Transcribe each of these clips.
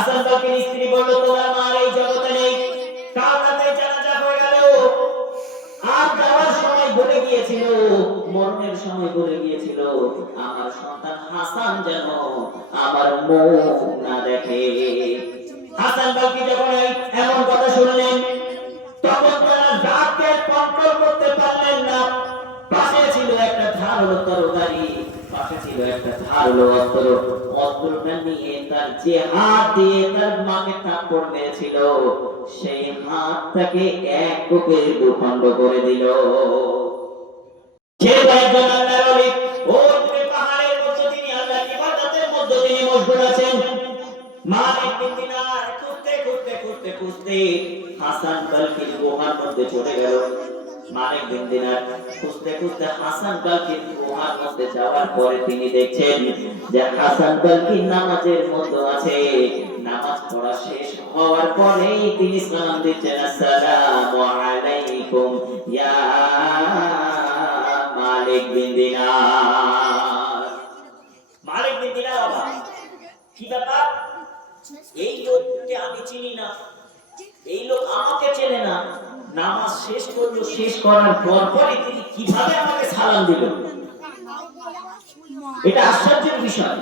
হাসান বাকির স্ত্রী বলল, তোমার মা এই জগতে নেই। কাল রাতে জানাজা হয়ে গেল। আর যাওয়ার সময় বলে গিয়েছিল, মরণের সময় বলে গিয়েছিল, আমার সন্তান হাসান যেন আমার মুখ না দেখে। হাসান বাকি যখন এমন কথা শুনলেন, তখন তারা রাগকে কন্ট্রোল করতে পারলেন না। পাশে ছিল একটা ধারালো তরবারি পাশে ছিল একটা ধারালো অস্ত্র অস্ত্রটা নিয়ে তার যে হাত দিয়ে তার মাকে থাপ্পড় মেরেছিল সেই হাতটাকে এক কোপে দুখণ্ড করে দিল সে একজন আল্লাহর ওলি ও তুমি পাহাড়ের মধ্যে তিনি আল্লাহর ইবাদতের মধ্যে তিনি মশগুল আছেন মালিক বিন দিনার খুঁজতে খুঁজতে খুঁজতে খুঁজতে হাসান কালকির গুহার মধ্যে চলে গেল। মালিক বিন দিনার খুঁজতে খুঁজতে হাসান কালকির গুহার মধ্যে যাওয়ার পরে তিনি দেখছেন যে হাসান কালকি নামাজের মধ্যে আছে। নামাজ পড়া শেষ হওয়ার পরেই তিনি সালাম দিচ্ছেন, আসসালামু আলাইকুম, ইয়া মালিক বিন দিনার মালিক বিন দিনার বাবা, কি ব্যাপার? এই লোককে আমি চিনি না। এই লোক আমাকে চেনে না। নামাজ শেষ করল, শেষ করার পর পরে তিনি কীভাবে আমাকে সালাম দিল এটা আশ্চর্যের বিষয়।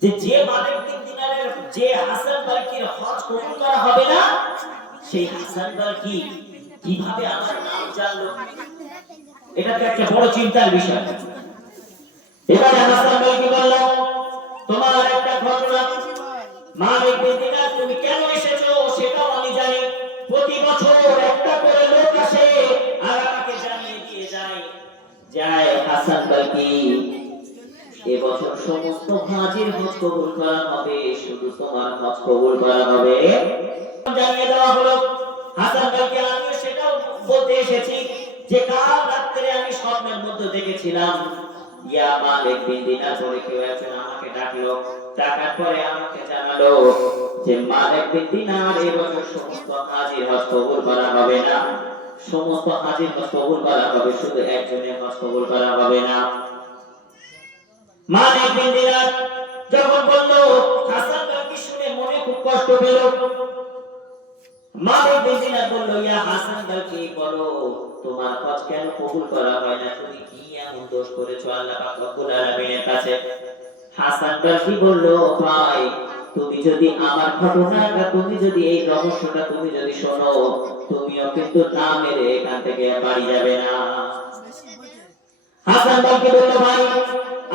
যে যে মালিক বিন দিনারের, যে হাসান বালকির হজ কবুল করা হবে না, সেই হাসান বালকি কীভাবে আমার নাম জানলো? এটা তো একটা বড় চিন্তার বিষয়। এবারে হাসান বালকি বলল, তোমার একটা ঘটনা। মালিক দিনার তুমি কেন এসেছ সেটাও আমি জানি। প্রতি বছর একটা করে লোক আসে, আর আমাকে জানিয়ে দিয়ে যায় যায় হাসান বালকি এবছর সমস্ত হাজির হজ কবুল করা হবে, শুধু তোমার হজ কবুল করা হবে। জানিয়ে দেওয়া হলো, হাসান ভাইকে আমিও সেটাও বলতে এসেছি যে কাল রাত্রে আমি স্বপ্নের মধ্যে দেখেছিলাম, ইয়া মালিক, বিন দিনার বলে কেউ একজন আমাকে ডাকলো ডাকার পরে আমাকে জানালো যে, মালিক বিন দিনার এবছর সমস্ত হাজির হজ কবুল করা হবে না। সমস্ত হাজির হজ কবুল করা হবে, শুধু একজনের হজ কবুল করা হবে না। মালিক বিন দিনার যখন বলল, হাসান বাকি শুনে মনে খুব কষ্ট পেল। মালিক বিন দিনার বলল, ইয়া হাসান বাকি বলো, তোমার হজ কেন কবুল করা হয় না? তুমি কি এমন দোষ করেছ আল্লাহ পাক রব্বুল আলামিনের কাছে? হাসান বাকি বলল, ভাই, তুমি যদি আমার ঘটনাটা তুমি যদি এই রহস্যটা তুমি যদি শোনো, তুমিও কিন্তু না মেরে এখান থেকে বাড়ি যাবে না। হাসান বাকি বলল, ভাই,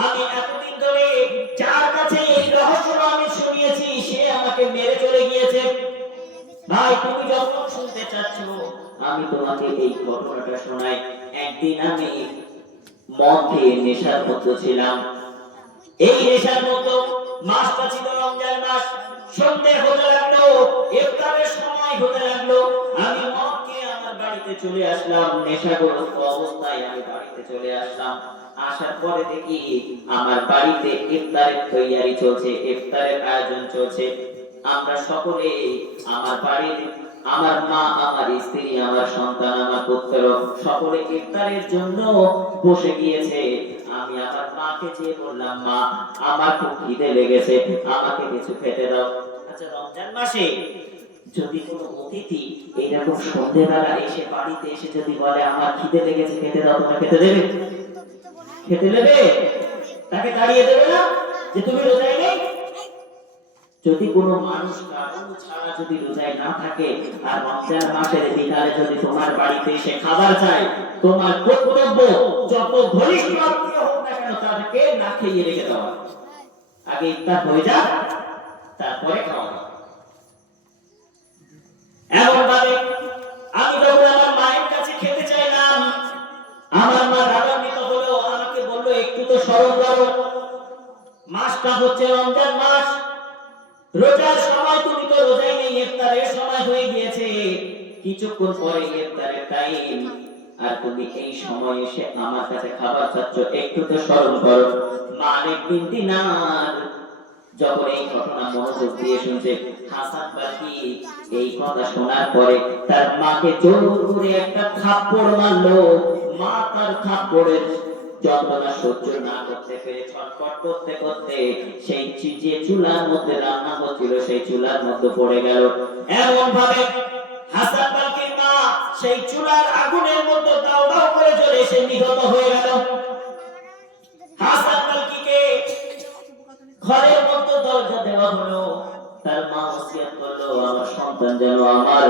আমি এতদিন ধরে যার কাছে এই রহস্য আমি শুনিয়েছি, সে আমাকে মেরে চলে গিয়েছে। ভাই, তুমি যখন শুনতে চাচ্ছ, আমি তোমাকে এই ঘটনাটা শোনাই। একদিন আমি মদ খেয়ে নেশার মতো ছিলাম। এই নেশার মতো মাসটা ছিল রমজান মাস সন্ধে হতে লাগল, ইফতারের সময় হতে লাগল। আমি খেয়ে আমার বাড়িতে চলে আসলাম, নেশাগ্রস্ত অবস্থায় আমি বাড়িতে চলে আসলাম। আসার পরে দেখি আমার বাড়িতে ইফতারের তৈয়ারি চলছে, ইফতারের আয়োজন চলছে। আমরা সকলে, আমার বাড়ির, আমার মা, আমার স্ত্রী, আমার সন্তান, আমার পুত্র, সকলে ইফতারের জন্য বসে গিয়েছে। আমি আমার মাকে চেয়ে বললাম, মা, আমার খুব খিদে লেগেছে, আমাকে কিছু খেতে দাও। আচ্ছা রমজান মাসে যদি কোনো অতিথি এইরকম সন্ধ্যেবেলা এসে বাড়িতে এসে যদি বলে, আমার খিদে লেগেছে, খেতে দাও, তোমরা খেতে দেবে? খেতে দেবে? তাকে দাঁড়িয়ে দেবে না যে, তুমি রোজায় নেই? যদি কোনো মানুষ কারণ ছাড়া যদি রোজায় না থাকে, আর রমজান মাসের বিকালে যদি তোমার বাড়িতে এসে খাবার চায়, তোমার কর্তব্য যত ঘনিষ্ঠ আত্মীয় হোক না কেন, তাদেরকে না খেয়ে রেখে দেওয়া আগে ইফতার হয়ে যাক, তারপরে খাওয়া এমন ভাবে আমি যখন আমার মায়ের কাছে খেতে চাইলাম, আমার মা রাগান্বিত হলো আমাকে বলল, একটু তো স্মরণ করো। মাসটা হচ্ছে রমজান মাস রোজার সময় তুমি তো রোজাই নেই, ইফতারের সময় হয়ে গিয়েছে। কিছুক্ষণ পরে ইফতারের টাইম আর তুমি এই সময় এসে আমার কাছে খাবার চাচ্ছ একটু তো স্মরণ করো। মালিক বিন দিনার, যখন এই ঘটনা মনোযোগ দিয়ে শুনছে, হাসান বাকি এই কথা শোনার পরে তার মাকে জোর করে একটা থাপ্পড় মারলো। মা তার থাপ্পড়ের যন্ত্রণা সহ্য না করতে পেরে ছটফট করতে করতে সেই যে চুলার মধ্যে রান্না হচ্ছিল, সেই চুলার মধ্যে পড়ে গেল। এমন ভাবে হাসান মা সেই চুলার আগুনের মধ্যে দাও দাও করে চলে এসে নিহত হয়ে গেল। হাসান বালকিকে ঘরের মধ্যে দরজা দেওয়া হলো। তার মা করল, আমার সন্তান যেন আমার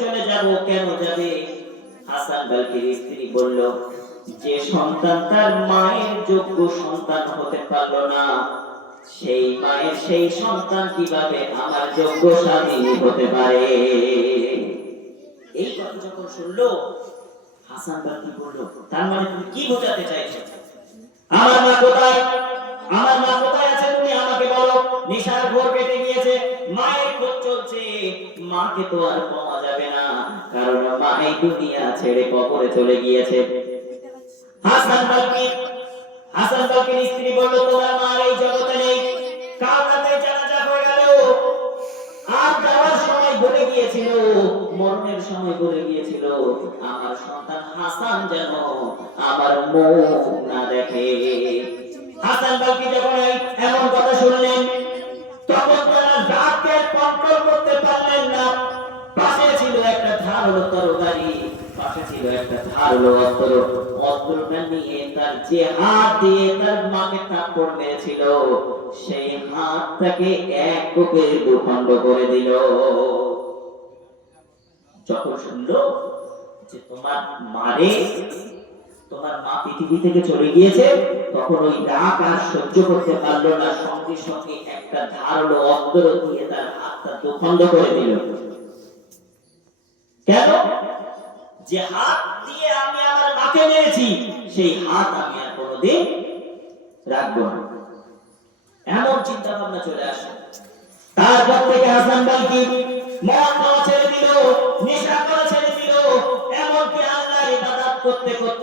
চলে যাব কেন যাবে হাসান বলকির স্ত্রী বলল, যে সন্তান তার মায়ের যোগ্য সন্তান হতে পারল না, সেই মায়ের সেই সন্তান কীভাবে আমার যোগ্য স্বামী হতে পারে? এই কথা যখন শুনলো, হাসান বলকি বলল, তার মানে তুমি কি বোঝাতে চাইছো? আমার মা কোথায়? আমার মা কোথায় আছে তুমি আমাকে বলো। নিশার ঘোর কেটে গিয়েছে, মায়ের খোঁজ চলছে। মাকে তো আর পাওয়া যাবে না। কারণ মা এই দুনিয়া ছেড়ে কবরে চলে গিয়েছে। হাসান বালকি হাসান বালকির স্ত্রী বলল, তোমার মা এই জগতে নেই। কাল রাতে জানাজা হয়ে গেল। আর যাওয়ার সময় বলে গিয়েছিল, মরণের সময় বলে গিয়েছিল, আমার সন্তান হাসান যেন আমার মুখ না দেখে। হাসান বাকি যখন তরবারি পাশে ছিল একটা অস্ত্র। অস্ত্রটা নিয়ে তার যে হাত দিয়ে তার মাকে থাপ্পড় মেরেছিল সেই হাতটাকে এক দুখণ্ড করে দিল। যখন শুনলো যে তোমার মারে তোমার মা পৃথিবী থেকে চলে গিয়েছে, তখন ওই ডাক আর সহ্য করতে পারল না। সঙ্গে সঙ্গে একটা ধারালো অস্ত্র দিয়ে তার হাতটা দুখণ্ড করে দিল। কেন? যে হাত দিয়ে আমি আমার মাকে মেরেছি, সেই হাত আমি আর কোনোদিন রাখব না। এমন চিন্তা ভাবনা চলে আসে। তারপর থেকে হাসান বালকি মদ খাওয়া ছেড়ে দিল, নেশা করা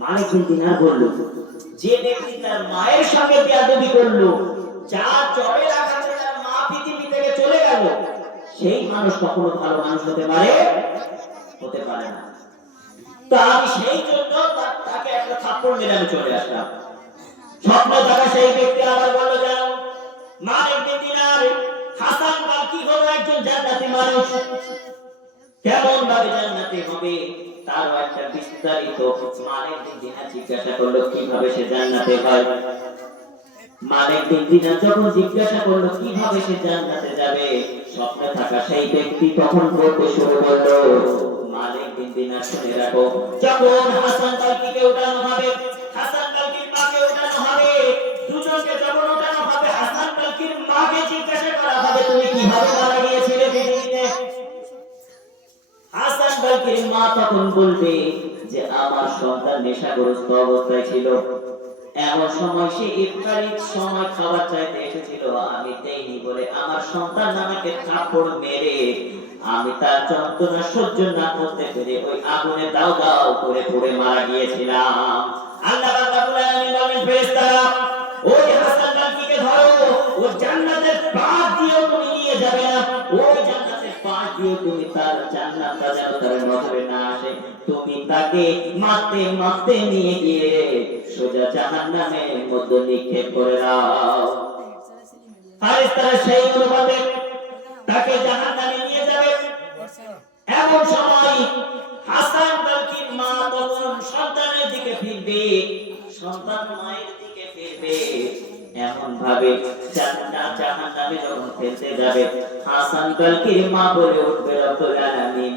মালিক বিন দিনার বলল যে ব্যক্তি তার মায়ের সঙ্গে বেয়াদবি করল যার জবে রাখাছে তার মা পৃথিবী থেকে চলে গেল, সেই মানুষ কখনো ভালো মানুষ হতে পারে? হতে পারে না। তো সেই জন্য তাকে একটা থাপ্পড় মেরে আমি চলে আসলাম। স্বপ্ন দেখা সেই ব্যক্তি আবার বলল যেন মালিক বিন দিনার হাসান বাকি হলো? একজন জান্নাতি মানুষ। কেমন ভাবে জান্নাতি হবে? তারও একটা বিস্তারিত মালিক বিন দিনার জিজ্ঞাসা করল, কীভাবে সে জান্নাতে হয়? মালিক বিন দিনার যখন জিজ্ঞাসা করল, কীভাবে সে জান্নাতে যাবে? স্বপ্নে থাকা সেই ব্যক্তি তখন বলতে শুরু করল, মালিক বিন দিনার শুনে রাখো, যখন হাসান বালকিকে উঠানো হবে, হাসান বালকির মাকে উঠানো হবে, দুজনকে যখন উঠানো হবে, হাসান বালকির মাকে জিজ্ঞাসা করা হবে, তুমি কীভাবে মারা গিয়েছিলে পৃথিবীতে হাসান মা তখন বলবে যে আমার সন্তান নেশাগ্রস্ত অবস্থায় ছিল। এমন সময় সে ইফতারির সময় খাবার চাইতে এসেছিল, আমি দেইনি বলে আমার সন্তান আমাকে থাপড় মেরে আমি তার যন্ত্রণা সহ্য না করতে পেরে ওই আগুনে দাও দাও করে পড়ে মারা গিয়েছিলাম। তাকে মারতে মারতে নিয়ে গিয়ে সোজা জাহান্নামের মধ্যে নিক্ষেপ করে দাও। ফারিস্তারা সেই অনুপাতে তাকে জাহান্নামে নিয়ে যাবে। এমন সময় হাসান বালকির মা তখন সন্তানের দিকে ফিরবে, সন্তান মায়ের দিকে ফিরবে। এমন ভাবে জান্নাত জাহান্নামে যখন ফেলতে যাবে, হাসান কালকির মা বলে উঠবে, রব্বুল আলামিন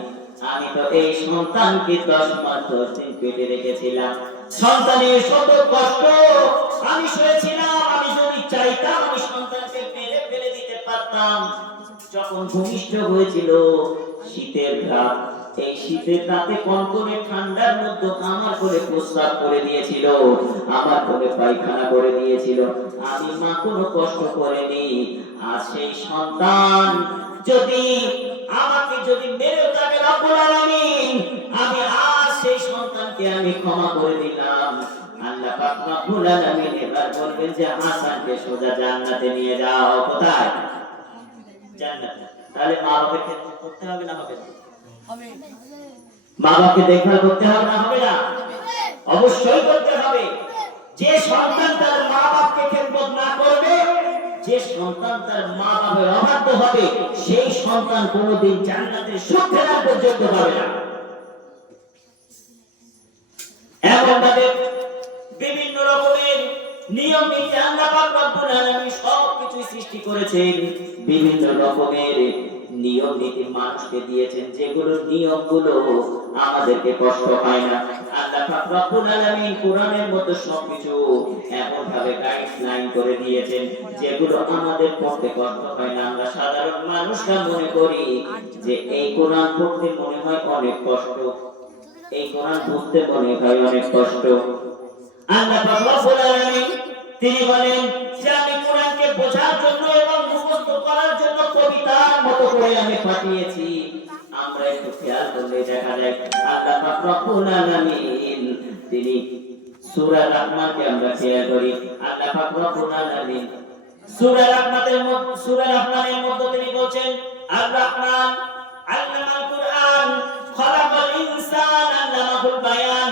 আমি তো এই সন্তানকে দশ মাস দশ দিন পেটে রেখেছিলাম। সন্তানের শত কষ্ট। আমি সয়েছিলাম আমি যদি চাইতাম, আমি সন্তানকে মেরে ফেলে দিতে পারতাম। যখন ভূমিষ্ঠ হয়েছিল শীতের রাত এই শীতের রাতে কনকনে ঠান্ডার মধ্যে আমার করে প্রস্রাব করে দিয়েছিল, আমার করে পায়খানা করে দিয়েছিল। আমি মা কোনো কষ্ট করেনি। আর সেই সন্তান যদি আমাকে যদি মেরে থাকে রব্বুল আলামিন আমি আজ সেই সন্তানকে আমি ক্ষমা করে দিলাম। আল্লাহ পাক রব্বুল আলামিন এবার বলবেন যে হাসানকে সোজা জান্নাতে নিয়ে যাও। কোথায়? জান্নাতে। তাহলে মা ক্ষেত্রে করতে হবে না হবে মা বাবাকে দেখভাল করতে হবে না হবে না? অবশ্যই করতে হবে। যে সন্তান তার মা বাপকে খেদমত না করবে যে সন্তান তার মা বাবার অবাধ্য হবে, সেই সন্তান কোনোদিন জান্নাতের ফেরার পর্যন্ত পাবে না। বিভিন্ন রকমের নিয়ম নীতি আল্লাহ পাক রব্বুল আলামিন সবকিছু সৃষ্টি করেছেন। বিভিন্ন রকমের নিয়ম নীতি মানুষকে দিয়েছেন, যেগুলো নিয়মগুলো আমাদেরকে কষ্ট হয় না। আমরা তিনি বলেন যে আমি কোরআনকে বোঝার জন্য এবং মুখস্থ করার জন্য কবিতার মতো করে আমি পাঠিয়েছি। আমরা একটু খেয়াল করলে দেখা যায়, আল্লাহ রব্বুল আলামিন তিনি সূরা রহমানকে আমরা শেয়ার করি। আল্লাহ পাক মধ্যে, সূরা রাহমানের মধ্যে তিনি আর রাহমান আল্লামাল কুরআন ইনসান, আল্লামাহুল বায়ান।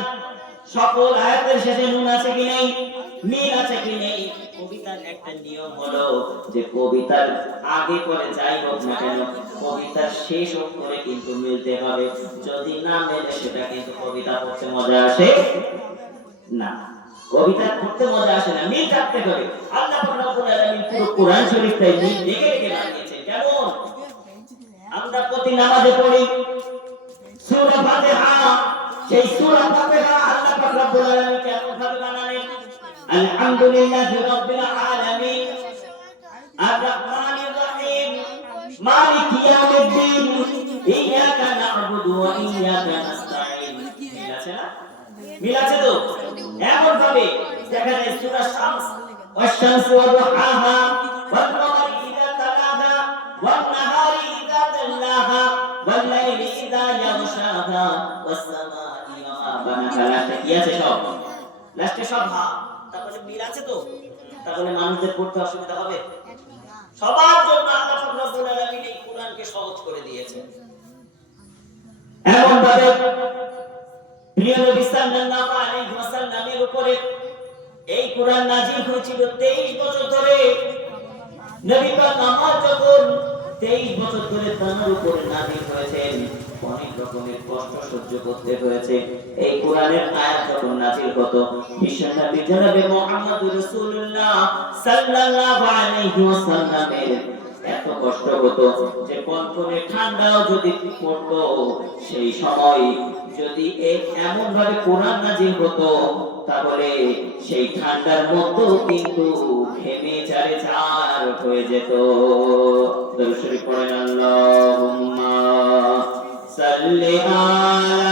সকল আয়াতের শেষে নুন আছে কি নেই? কবিতার একটা নিয়ম হলো যে কবিতার আগে পরে যাই হোক না কেন, কবিতার শেষ অক্ষরে কিন্তু মিলতে হবে। যদি না মেলে সেটা কিন্তু কবিতা পড়তে মজা আসে না। কবিতা পড়তে মজা আসে না, মিল থাকতে হবে। আল্লাহ পুরো কোরআন শরীফটাই মিল রেখে রেখে বানিয়েছেন। কেমন? আমরা প্রতি নামাজে পড়ি। সূরা ফাতিহা, সেই সূরা ফাতিহা আল্লাহ পাক রব্বুল আলামিন কেমন ভাবে বানালেন আলহামদুলিল্লাহি রাব্বিল আলামিন আর রহমানির রহিম মালিক ইয়াউমিদ্দিন ইয়াকা না'বুদু ওয়া ইয়াকা নাস্তাঈন মিল আছে না মিল আছে তো এমন ভাবে দেখা যায় সূরা শামস والشمس وضحاها والقمر إذا تلاها والنهار إذا جلاها والليل إذا يغشاها والسماء وما بناها লাস্টে কি আছে সব লাস্টে সব তারপরে মিল আছে তো? তাহলে মানুষদের পড়তে অসুবিধা হবে? সবার জন্য আল্লাহ রব্বুল আলামিন এই কোরআনকে সহজ করে দিয়েছেন। এমন ভাবে প্রিয় নবী সাল্লাল্লাহু আলাইহি ওয়াসাল্লামের উপরে এই কোরআন নাজিল হয়েছিল 23 বছর ধরে। নবী পাক আমার যখন 23 বছর ধরে তার উপরে নাজিল হয়েছেন। অনেক রকমের কষ্ট সহ্য করতে হয়েছে। এই কোরআনের আয়াত যখন নাজিল হতো, বিশ্বনবী জনাবে মুহাম্মদ রাসূলুল্লাহ সাল্লাল্লাহু আলাইহি ওয়াসাল্লামের এত কষ্ট হতো যে কনকনে ঠান্ডাও যদি পড়তো, সেই সময় যদি এমন ভাবে কোরআন নাজিল হতো, তাহলে সেই ঠান্ডার মধ্যেও কিন্তু ঘেমে চারে চার হয়ে যেত। দর্শনী পড়েন, আল্লাহুম্মা সাল্লি আলা